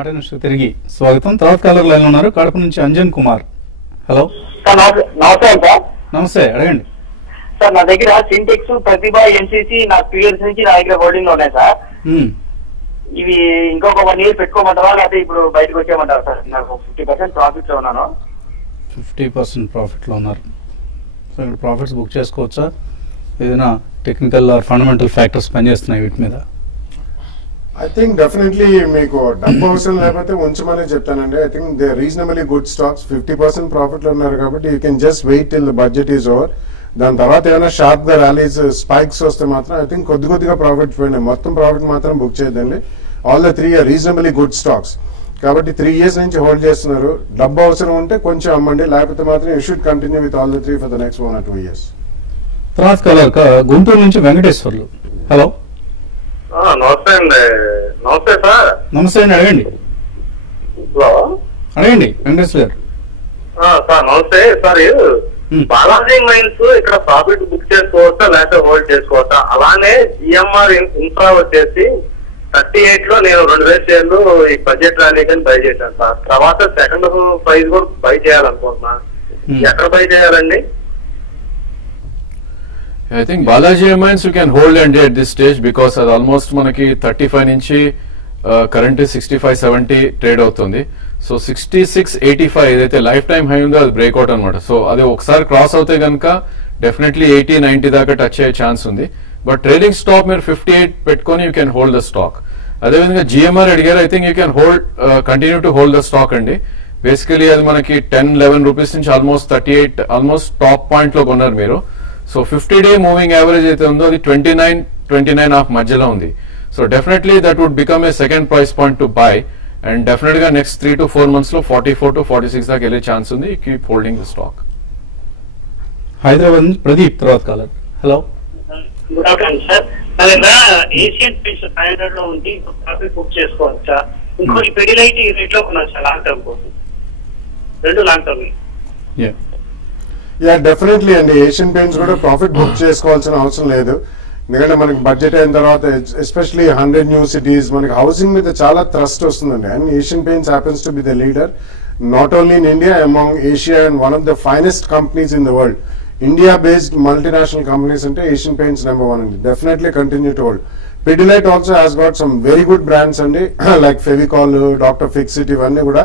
మాట తిరిగి స్వాగతం. తర్వాత కాలర్ లైన్ ఉన్నారు, కడప నుంచి అంజన్ కుమార్. హలో నమస్తే సార్. నమస్తే, అడగండి సార్. నా దగ్గర సింటెక్స్, ప్రతిభ, ఎన్సీసీ నాకు 2 years నుంచి నా దగ్గర హోల్డింగ్ ఉన్నాయి సార్. ఇవి ఇంకొక 1 year పెట్టుకోమంటారా లేకపోతే ఇప్పుడు బయటకు వచ్చేయమంటారా సార్? నాకు 50% ప్రాఫిట్ లో ఉన్నాను. 50% ప్రాఫిట్ లో ఉన్నారు. సో ఇక్కడ ప్రాఫిట్స్ బుక్ చేసుకోవచ్చా? ఏదైనా టెక్నికల్ ఆర్ ఫండమెంటల్ ఫ్యాక్టర్స్ పనిచేస్తున్నాయి వీటి మీద? ఐ థింక్ డెఫినెట్లీ మీకు డబ్బు అవసరం లేకపోతే ఉంచమనే చెప్తానండి. I think they reasonably good stocks. 50% profit లో ఉన్నారు కాబట్టి you can just wait till the budget is over. దాని తర్వాత ఏమైనా షార్ప్ గా ర్యాలీస్ స్పైక్స్ వస్తే మాత్రం ఐ థింక్ కొద్దిగా ప్రాఫిట్ పోయినాయి. మొత్తం ప్రాఫిట్ మాత్రం బుక్ చేయదండి. All the 3 are reasonably good stocks కాబట్టి 3 years నుంచి హోల్డ్ చేస్తున్నారు. డబ్బు అవసరం ఉంటే కొంచెం అమ్మండి, లేకపోతే మాత్రం you should continue with all the 3 for the next 1 or 2 years. తర్వాత కలర్ గుంటూరు నుంచి వెంకటేశ్వర్లు. హలో నమస్తే అండి. నమస్తే సార్. నమస్తే అండి, అడగండి. హలో అడగండి వెంకటేశ్వర గారు. సార్ నమస్తే సార్. బాలాజీ మైన్స్ ఇక్కడ ప్రాఫిట్ బుక్ చేసుకోవచ్చా లేకపోతే హోల్డ్ చేసుకోవచ్చా? అలానే జిఎంఆర్ ఇన్ఫ్రా వచ్చేసి 38 లో నేను 2000 షేర్లు ఈ బడ్జెట్ ర్యాలీ కానీ బై చేశాను సార్. తర్వాత సెకండ్ ప్రైజ్ కూడా బై చేయాలనుకుంటున్నా. ఎక్కడ బై చేయాలండి? I think Balaji Mines you can hold and at this stage because అది ఆల్మోస్ట్ మనకి 35 నుంచి కరెంట్ 65-70 ట్రేడ్ అవుతుంది. సో 66-85 ఏదైతే లైఫ్ టైమ్ హై ఉందో అది బ్రేక్అవుట్ అనమాట. సో అది ఒకసారి క్రాస్ అవుతే కనుక డెఫినెట్లీ 80-90 దాకా టచ్ అయ్యే ఛాన్స్ ఉంది. బట్ ట్రేడింగ్ స్టాప్ మీరు 58 పెట్టుకొని you can hold the stock. అదేవిధంగా జిఎంఆర్ అడిగారు. I think you can hold continue to hold the stock అండి. బేసికలీ అది మనకి 10-11 రూపీస్ నుంచి ఆల్మోస్ట్ 38 ఆల్మోస్ట్ టాప్ పాయింట్ లో కొన్నారు మీరు. సో 50-day మూవింగ్ యావరేజ్ అయితే ఉందో అది 29-29.5 మధ్యలో ఉంది. So definitely that would become a second price point to buy and definite గా నెక్స్ట్ 3 to 4 months లో 44-46 దాకా వెళ్ళే ఛాన్స్ ఉంది. Keep holding the stock. Hyderabad నుంచి ప్రదీప్ తర్వాత caller. Hello good afternoon sir. నా దగ్గర ఏషియన్ పెయింట్స్ 500 లో ఉంది, ప్రాఫిట్ బుక్ చేసుకోవచ్చా? ఇంకోటి పెడిలైట్ ఈ రేట్ లో కొనొచ్చా లాంగ్ టర్మ్ కోసం? 2 లాంగ్ టర్మ్. యా డెఫినెట్లీ అండి. ఏషియన్ పెయింట్స్ కూడా ప్రాఫిట్ బుక్ చేసుకోవాల్సిన అవసరం లేదు. ఎందుకంటే మనకి బడ్జెట్ అయిన తర్వాత ఎస్పెషలీ 100 న్యూ సిటీస్ మనకి హౌసింగ్ మీద చాలా థ్రస్ట్ వస్తుందండి. And Asian paints happens to be the leader not only in India, among Asia and one of the finest companies in the world. India based multinational companies అంటే Asian paints number 1 అండి. Definitely continue to hold. Pidilite also has got some very good brands అండి, like Fevicol, doctor Fixit, ఇవన్నీ కూడా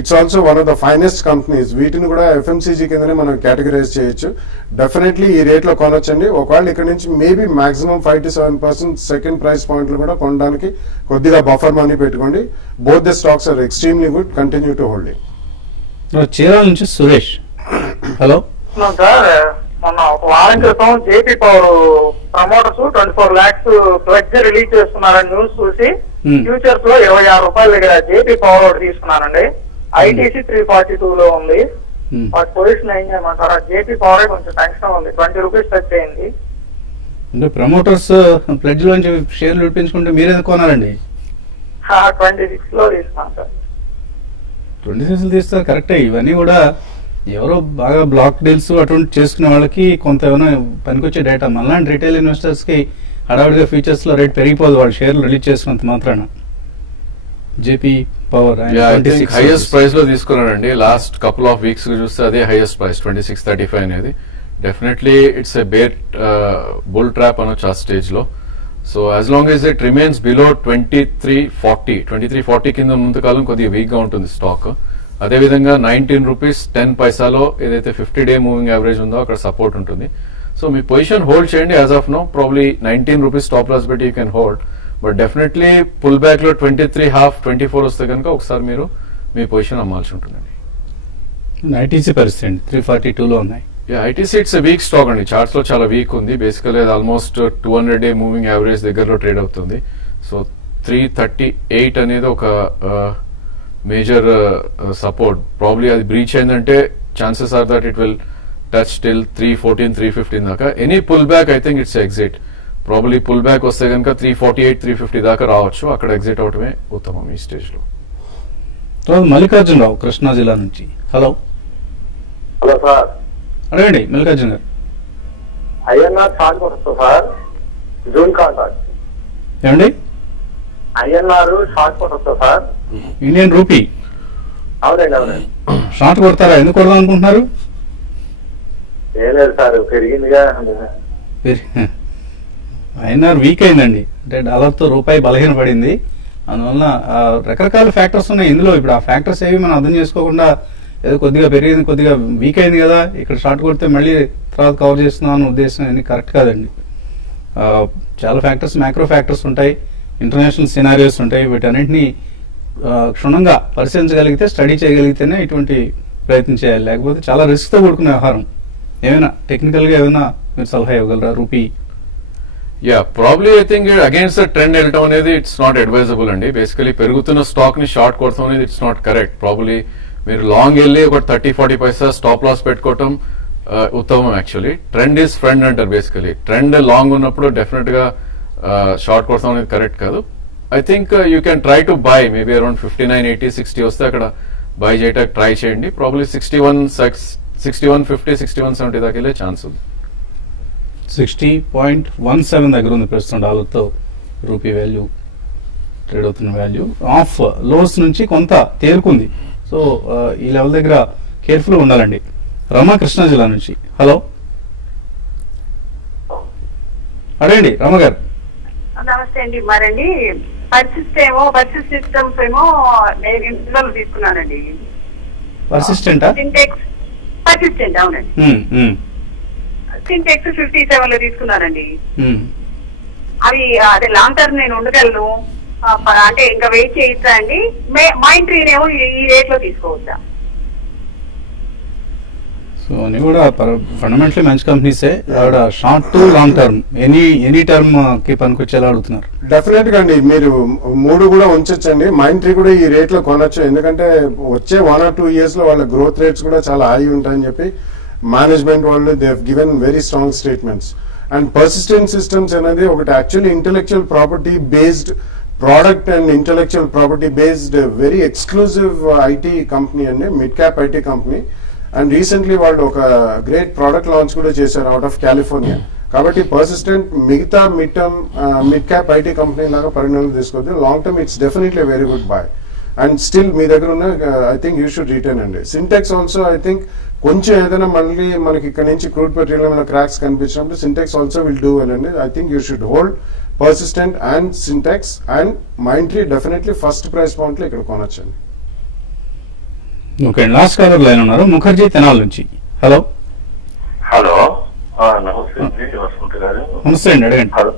it's also one of the finest companies. వీటిని కూడా FMCG కిందనే మనం categorise చేయొచ్చు. డెఫినెట్లీ ఈ రేట్ లో కొనొచ్చండి. ఒకవేళ ఇక్కడ నుంచి మేబీ మాక్సిమం 5-7% సెకండ్ ప్రైస్ పాయింట్లు కూడా కొనడానికి కొద్దిగా బఫర్ మనీ పెట్టుకోండి. Both the stocks are extremely good. Continue to holding. Chirala నుంచి సురేష్. Hello sir. మొన్న ఒక వారం క్రితం JP power promoters 24 lakhs pledge release చేస్తున్నారని న్యూస్ చూసి ఫ్యూచర్స్ లో 26 రూపాయల దగ్గర జేపీ పవర్ ఒకటి తీసుకున్నానండి. ఐటీసీ 342 లో ఉంది. వాటి పొజిషన్ ఏం చేయమంటారా? జేపీ పవర్ కొంచెం టెన్షన్ ఉంది, 20 రూపీస్ టచ్ అయింది. అంటే ప్రమోటర్స్ ప్లెడ్జ్ లోంచి షేర్లు విడిపించుకుంటే మీరు ఎందుకు కొనాలండి? 26 లో తీసుకున్నాను సార్. 26 తీస్తారు కరెక్టే. ఇవన్నీ కూడా ఎవరో బాగా బ్లాక్ డీల్స్ అటువంటి చేసుకునే వాళ్ళకి కొంత ఏమైనా పనికొచ్చే డేటా. మళ్ళీ రిటైల్ ఇన్వెస్టర్స్ కి హడావిడిగా ఫ్యూచర్స్ లో రేట్ పెరిగిపోదు వాళ్ళు షేర్లు రిలీజ్ చేసినంత మాత్రాన. జేపీ పవర్ హైయెస్ట్ ప్రైస్ లో తీసుకున్నారండి. లాస్ట్ కపుల్ ఆఫ్ వీక్స్ చూస్తే అదే హైయెస్ట్ ప్రైస్ 26.35 అనేది. Definitely it's a bear bull trap అనొచ్చు ఆ స్టేజ్ లో. So as long as it remains below 2340 కింద ముందుకాలం కొద్దిగా వీక్ గా ఉంటుంది స్టాక్. అదేవిధంగా 19 రూపీస్ 10 పైసాలో ఏదైతే 50-day మూవింగ్ యావరేజ్ ఉందో అక్కడ సపోర్ట్ ఉంటుంది. సో మీ పొజిషన్ హోల్డ్ చేయండి. As of now probably 19 rupees stop loss పెట్టి you can hold. But definitely pull back లో 23.5-24 వస్తే కనుక ఒకసారి మీరు మీ పొజిషన్ అమ్మాల్సి ఉంటుందండి. ఐటీసీ పరిస్థితి 342 లో ఉన్నాయి. ఐటీసీ ఇట్స్ వీక్ స్టాక్ అండి. చార్ట్స్ లో చాలా వీక్ ఉంది. బేసికలీ అది ఆల్మోస్ట్ 200-day మూవింగ్ యావరేజ్ దగ్గరలో ట్రేడ్ అవుతుంది. సో 338 అనేది ఒక మేజర్ సపోర్ట్. ప్రాబ్లీ అది బ్రీచ్ అయిందంటే chances are that it will touch till 314-315 దాకా. Any pull back I think it's exit. Probably pull back వస్తే కనుక 348-350 దాకా రావచ్చు. అక్కడ ఎగ్జిట్ అవటమే ఉత్తమం ఈ స్టేజ్ లో. మల్లికార్జునరావు కృష్ణా జిల్లా నుంచి. Hello hello sir. అడగండి మల్లికార్జున గారు. ఐఎన్ఆర్ షార్ట్ కొనొచ్చా సార్? జూన్ కాంట్రాక్ట్ ఏమండి? ఐఎన్ఆర్ షార్ట్ కొనొచ్చా సార్? ఇండియన్ రూపీ అవునండి అవునండి. షార్ట్ కొడతారా? ఎందుకు కొడదాం అనుకుంటున్నారు? ఏం లేదు సార్, పెరిగిందిగా. ఐఎన్ఆర్ వీక్ అయిందండి, అంటే డాలర్తో రూపాయి బలహీన పడింది. అందువలన రకరకాల ఫ్యాక్టర్స్ ఉన్నాయి ఇందులో. ఇప్పుడు ఆ ఫ్యాక్టర్స్ ఏవి మనం అర్థం చేసుకోకుండా ఏదో కొద్దిగా పెరిగింది, కొద్దిగా వీక్ అయింది కదా, ఇక్కడ షార్ట్ కొడితే మళ్ళీ తర్వాత కవర్ చేస్తున్నాం అనే ఉద్దేశం అనేది కరెక్ట్ కాదండి. చాలా ఫ్యాక్టర్స్, మ్యాక్రో ఫ్యాక్టర్స్ ఉంటాయి, ఇంటర్నేషనల్ సినారియోస్ ఉంటాయి. వీటన్నింటినీ క్షుణ్ణంగా పరిశీలించగలిగితే, స్టడీ చేయగలిగితేనే ఇటువంటి ప్రయత్నం చేయాలి. లేకపోతే చాలా రిస్క్తో కూడుకున్న వ్యవహారం. ఏమైనా టెక్నికల్గా ఏమైనా మీరు సలహా ఇవ్వగలరా rupee? Probably I think against the trend వెళ్ళటం అనేది ఇట్స్ నాట్ అడ్వైజబుల్ అండి. బేసికలీ పెరుగుతున్న స్టాక్ ని షార్ట్ కొడతాం అనేది ఇట్స్ నాట్ కరెక్ట్. ప్రాబ్లీ మీరు లాంగ్ వెళ్ళి ఒక 30-40 పైసా స్టాప్ లాస్ పెట్టుకోవటం ఉత్తమం. యాక్చువల్లీ ట్రెండ్ ఈస్ ఫ్రెండ్ అంటారు. బేసికలీ ట్రెండ్ లాంగ్ ఉన్నప్పుడు డెఫినెట్ గా షార్ట్ కొడతాం అనేది కరెక్ట్ కాదు. I think you can try to buy maybe around 59, 80, 60 వస్తే అక్కడ బై చేయడానికి ట్రై చేయండి. ప్రాబ్లీ 6150, 6170 దాకా వెళ్ళే ఛాన్స్ ఉంది. 60.17 దగ్గర ఉంది ప్రస్తుతం డాలర్తో రూపీ వాల్యూ, ట్రేడ్ అవుతున్న వాల్యూ. ఆఫ్ లోస్ నుంచి కొంత తేరుకుంది. సో ఈ లెవెల్ దగ్గర కేర్ఫుల్ ఉండాలండి. రమా కృష్ణా జిల్లా నుంచి. హలో, అడగండి రమ గారు. నమస్తే అండి. మరండి పర్సిస్టెంట్స్ ఏమో నేను ఇంట్లో తీసుకున్నానండి. పర్సిస్టెంట్ అవునండి. సింటెక్స్ 57 లో తీసుకున్నానండి. అవి అదే లాంగ్ టర్మ్ నేను ఉండగలను అంటే ఇంకా వెయిట్ చేయొచ్చా అండి? మైండ్ ట్రీనేమో ఈ రేట్ లో తీసుకోవచ్చా? సో అన్ని కూడా ఫండమెంటలీ మంచి కంపెనీసే. ఆవిడ short to long term any term కి పనికొచ్చేలా అడుగుతున్నారు. డెఫినెట్ గా అండి మీరు 3 కూడా ఉంచొచ్చండి. మైండ్ ట్రీ కూడా ఈ రేట్ లో కొనొచ్చు. ఎందుకంటే వచ్చే 1 or 2 years లో వాళ్ళ గ్రోత్ రేట్స్ కూడా చాలా హై ఉంటాయని చెప్పి మేనేజ్మెంట్ వాళ్ళు they have given very strong statements. And Persistent Systems అనేది ఒకటి actually intellectual property based product and intellectual property based very exclusive IT company అండి, mid cap IT company. And recently వాళ్ళు ఒక గ్రేట్ ప్రోడక్ట్ లాంచ్ కూడా చేశారు out of California. కాబట్టి Persistent మిగతా mid cap IT company లాగా పరిణామం తీసుకోవద్దు. Long term it's definitely very good buy. And still మీ దగ్గర ఉన్న I think you should return అండి. సింటెక్స్ ఆల్సో ఐ థింక్ కొంచెం ఏదైనా మళ్ళీ మనకి ఇక్కడ నుంచి క్రూడ్ పెట్రోలియం క్రాక్స్ కనిపించినప్పుడు Sintex also will do well అండి. I think you should hold Persistent and Sintex and Mindtree definitely first price point లో ఇక్కడ కొనొచ్చండి. ఓకే, లాస్ట్ కాలర్ లైన్ ఉన్నారు, ముఖర్జీ తెనాల నుంచి. హలో హలో, నమస్తే అండి వసంత్ గారు. నమస్తే అండి, అడగండి. హలో,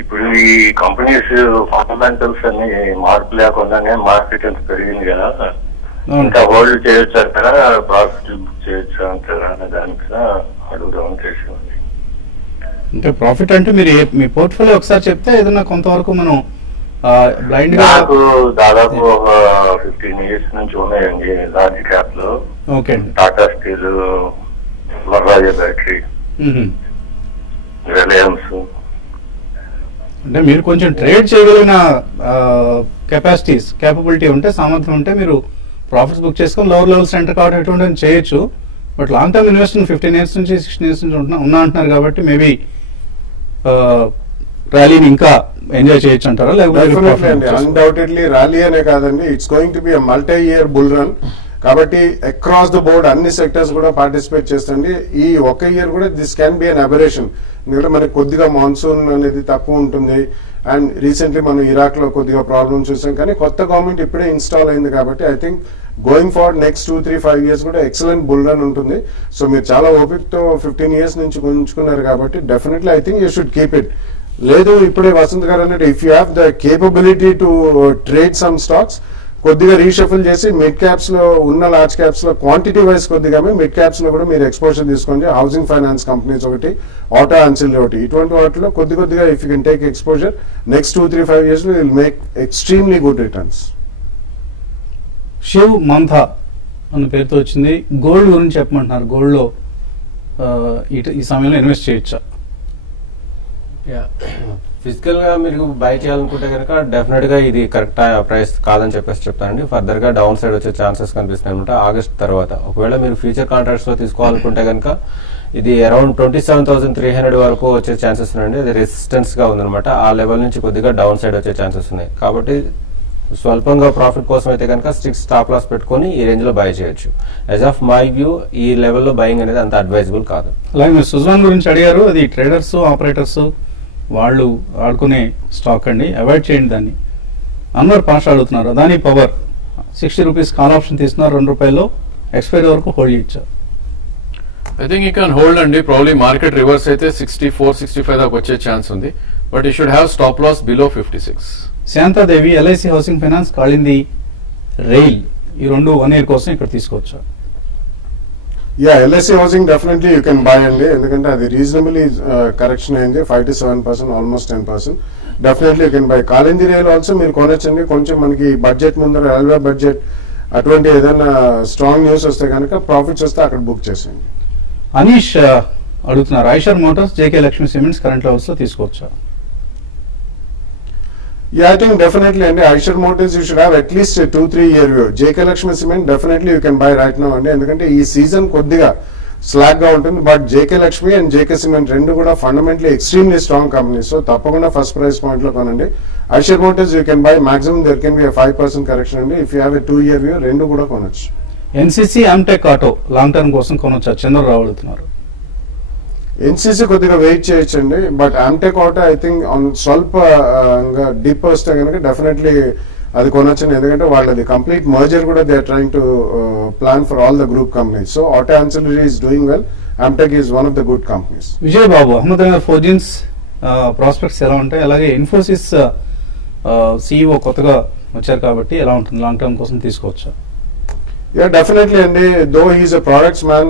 ఇప్పుడు ఈ కంపెనీస్ ఫండమెంటల్స్ అన్ని మార్పు లేకుండానే మార్కెట్ ఎంత పెరిగింది కదా, ఇంకా హోల్డ్ చేయొచ్చు అంటారా, ప్రాఫిట్ బుక్ చేయొచ్చు అంటారా అనే దాని మీద అడుగుదామని చేసింది. అంటే ప్రాఫిట్ అంటే మీరు మీ పోర్ట్ఫోలియో ఒకసారి చెప్తే ఏదన్నా కొంతవరకు మనం బ్లైండ్ గా. నాకు దాదాపు ఒక 15 years నుంచి ఉన్నాయండి లార్జ్ క్యాప్ లో. ఓకే, టాటా స్టీల్, వరరాజ బ్యాటరీ, రిలయన్స్. అంటే మీరు కొంచెం ట్రేడ్ చేయగలిగిన కేపబిలిటీ ఉంటే, సామర్థ్యం ఉంటే మీరు ప్రాఫిట్స్ బుక్ చేసుకొని లోవర్ లెవెల్స్ ఎంటర్ కావడం ఎటువంటి చేయొచ్చు. But long term investment 15 years నుంచి 16 years నుంచి ఉన్నా అంటున్నారు కాబట్టి మేబీ ర్యాలీని ఇంకా ఎంజాయ్ చేయొచ్చు అంటారా? లేకపోతే అన్డౌటెడ్లీ ర్యాలీ అనే కాదండి, it's going to be a multi year bull run. కాబట్టి అక్రాస్ ద బోర్డ్ అన్ని సెక్టర్స్ కూడా పార్టిసిపేట్ చేస్తుంది. ఈ ఒక ఇయర్ కూడా this can be an aberration. ఎందుకంటే మనకి కొద్దిగా మాన్సూన్ అనేది తక్కువ ఉంటుంది. అండ్ రీసెంట్లీ మనం ఇరాక్ లో కొద్దిగా ప్రాబ్లమ్ చూసాం. కానీ కొత్త గవర్నమెంట్ ఇప్పుడే ఇన్స్టాల్ అయింది కాబట్టి I think going forward next 2-3-5 years కూడా ఎక్సలెంట్ బుల్ రన్ ఉంటుంది. సో మీరు చాలా ఓపికతో 15 years నుంచి ఉంచుకున్నారు కాబట్టి definitely I think you should keep it. లేదు ఇప్పుడే వసంత్ గారు అన్నట్టు if you have the capability to trade some stocks, కొద్దిగా రీషఫుల్ చేసి మిడ్ క్యాప్స్ లో ఉన్న లార్జ్ క్యాప్స్ లో క్వాంటిటీ వైజ్ కొద్దిగా మిడ్ క్యాప్స్ లో కూడా మీరు ఎక్స్పోజర్ తీసుకోండి. హౌసింగ్ ఫైనాన్స్ కంపెనీస్ ఒకటి, ఆటో ఆన్సిల్ ఒకటి, ఇటువంటి వాటిలో కొద్దిగా if you can take exposure next 2-3-5 years లో will make extremely good returns. Shiv Mantha అన్న పేరుతో వచ్చింది. గోల్డ్ గురించి చెప్పమంటున్నారు. గోల్డ్ లో ఈ సమయంలో ఇన్వెస్ట్ చేయొచ్చా? ఫిజికల్ గా మీరు బై చేయాలనుకుంటే కనుక డెఫినెట్ గా ఇది కరెక్ట్ ప్రైస్ కాదని చెప్పేసి చెప్తానండి. ఫర్దర్ గా డౌన్ సైడ్ వచ్చే ఛాన్సెస్ కనిపిస్తున్నాయి అనమాట ఆగస్ట్ తర్వాత. ఒకవేళ మీరు ఫ్యూచర్ కాంట్రాక్ట్స్ లో తీసుకోవాలనుకుంటే కనుక ఇది అరౌండ్ 27,300 వరకు వచ్చే ఛాన్సెస్ ఉన్నాయండి. అది రెసిస్టెన్స్ గా ఉందన్నమాట. ఆ లెవెల్ నుంచి కొద్దిగా డౌన్ సైడ్ వచ్చే ఛాన్సెస్ ఉన్నాయి. కాబట్టి స్వల్పంగా ప్రాఫిట్ కోసం అయితే కనుక స్ట్రిక్ట్ స్టాప్ లాస్ పెట్టుకొని ఈ రేంజ్ లో బై చేయొచ్చు. యాజ్ ఆఫ్ మై వ్యూ ఈ లెవెల్లో బయింగ్ అనేది అంత అడ్వైజబుల్ కాదు. అలాగే మీరు సుజాన్ గురించి అడిగారు, అది ట్రేడర్స్ ఆపరేటర్స్ వాళ్ళు ఆడుకునే స్టాక్ అండి, అవాయిడ్ చేయండి దాన్ని. అన్వర్ పాషా అడుగుతున్నారు, Adani power 60 rupees call option తీసుకున్నారు, ₹2 ఎక్స్పైరీ వరకు హోల్డ్ చేయొచ్చు. I think you can hold అండి. ప్రాబ్లీ మార్కెట్ రివర్స్ అయితే 64, 65 దాకా వచ్చే ఛాన్స్ ఉంది. But you should have stop loss below 56. Shantadevi LIC housing finance, Kalindi rail, ఈ రెండు 1 year కోసం ఇక్కడ తీసుకోవచ్చు. LIC housing definitely you can buy అండి, ఎందుకంటే అది రీజనబుల్లీ కరెక్షన్ అయింది, 5 to 7%, almost 10%. Definitely you can buy. Kalindi rail also మీరు కొనొచ్చండి. కొంచెం మనకి బడ్జెట్ ముందర రైల్వే బడ్జెట్ అటువంటి ఏదైనా స్ట్రాంగ్ న్యూస్ వస్తే కనుక ప్రాఫిట్స్ వస్తే అక్కడ బుక్ చేసేయండి. అనీష్ అడుగుతున్నారు, Eicher motors, JK Lakshmi cements current levels లో తీసుకోవచ్చా? I think definitely అండి. Eicher motors you should have at least 2-3 year view. JK Lakshmi cement definitely you can buy right now అండి, ఎందుకంటే ఈ సీజన్ కొద్దిగా స్లాక్ గా ఉంటుంది. But JK Lakshmi and JK cement రెండు కూడా fundamentally extremely strong companies. So తప్పకుండా ఫస్ట్ ప్రైస్ పాయింట్ లో కొనండి. Eicher motors you can buy, maximum there can be 5% correction అండి. If you have 2 year view రెండు కూడా కొనొచ్చు. NCC Amtek Auto long term కోసం కొనొచ్చా? చంద్రరావు అడుగుతున్నారు. ఎన్సీసీ కొద్దిగా వెయిట్ చేయొచ్చండి, but Amtek Auto I think స్వల్ప డిప్ వస్తే కనుక డెఫినెట్లీ అది కొనొచ్చండి, ఎందుకంటే వాళ్ళది కంప్లీట్ మర్జర్ కూడా they are trying to plan for all the group companies. So auto ancillary is doing well. Amtek is one of the good companies. Vijay Babu, Ahmednagar ఫోర్జిన్స్ prospects ఎలా ఉంటాయి? అలాగే ఇన్ఫోసిస్ సిఇఓ కొత్తగా వచ్చారు కాబట్టి ఎలా ఉంటుంది? లాంగ్ టర్మ్ కోసం తీసుకోవచ్చా? Definitely అండి. Though he is a products man,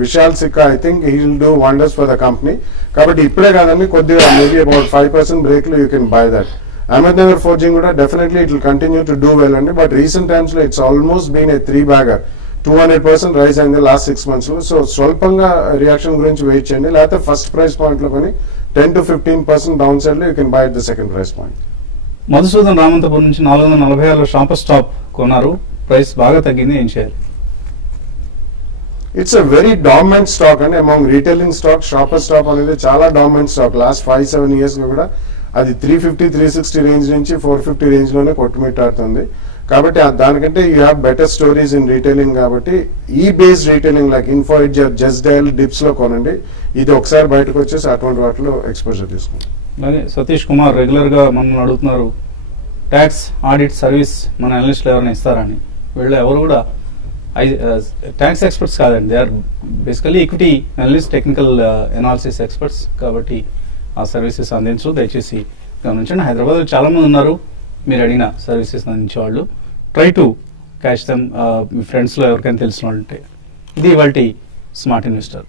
Vishal Sikka, I think he will do wonders for the company. కాబట్టి ఇప్పుడే కాదండి, కొద్దిగా మేబీ అబౌట్ 5% బ్రేక్ లో you can buy that. Ahmednagar Forging కూడా definitely it will continue to do well అండి. బట్ రీసెంట్ టైమ్స్ లో it's almost been a 3-bagger, 200% rise అయింది last 6 months లో. సో స్వల్పంగా రియాక్షన్ గురించి వెయిట్ చేయండి, లేకపోతే ఫస్ట్ ప్రైస్ పాయింట్ లో కొని 10 to 15% డౌన్ సైడ్ లో you can buy the second price point. Madhusudan Ramanthapuram నుంచి 446 షాపర్ స్టాప్ కొన్నారు, ప్రైస్ బాగా తగ్గింది, ఏం చేయాలి? It's a very dominant stock అండి among retailing stock. Shopper Stop అనేది చాలా డామినెంట్ స్టాక్. లాస్ట్ 5-7 years లో కూడా అది 350-360 రేంజ్ నుంచి 450 రేంజ్ లోనే కొట్టుమిట్టాడుతుంది. కాబట్టి దానికంటే you have better stories in retailing. కాబట్టి ఈ base retailing like info edge, just dial, dips లో కొనండి. ఇది ఒకసారి బయటకు వచ్చేసి అటువంటి వాటిలో ఎక్స్పోజర్ తీసుకోండి. అలాగే సతీష్ కుమార్ రెగ్యులర్ గా మనం అడుగుతున్నారు, ట్యాక్స్ ఆడిట్ సర్వీస్ మన అనలిస్టులు ఎవరైనా ఇస్తారని. వీళ్ళు ఎవరు కూడా ట్యాక్స్ ఎక్స్పర్ట్స్ కాదండి, they are basically equity analyst, technical analysis experts. కాబట్టి ఆ సర్వీసెస్ అందించు, దయచేసి గమనించండి. హైదరాబాద్ చాలా మంది ఉన్నారు మీరు అడిగిన సర్వీసెస్ అందించే వాళ్ళు. ట్రై టు క్యాచ్ దెమ్, మీ ఫ్రెండ్స్లో ఎవరికైనా తెలిసిన వాళ్ళు ఉంటే. ఇది ఇవాల్టి స్మార్ట్ ఇన్వెస్టర్.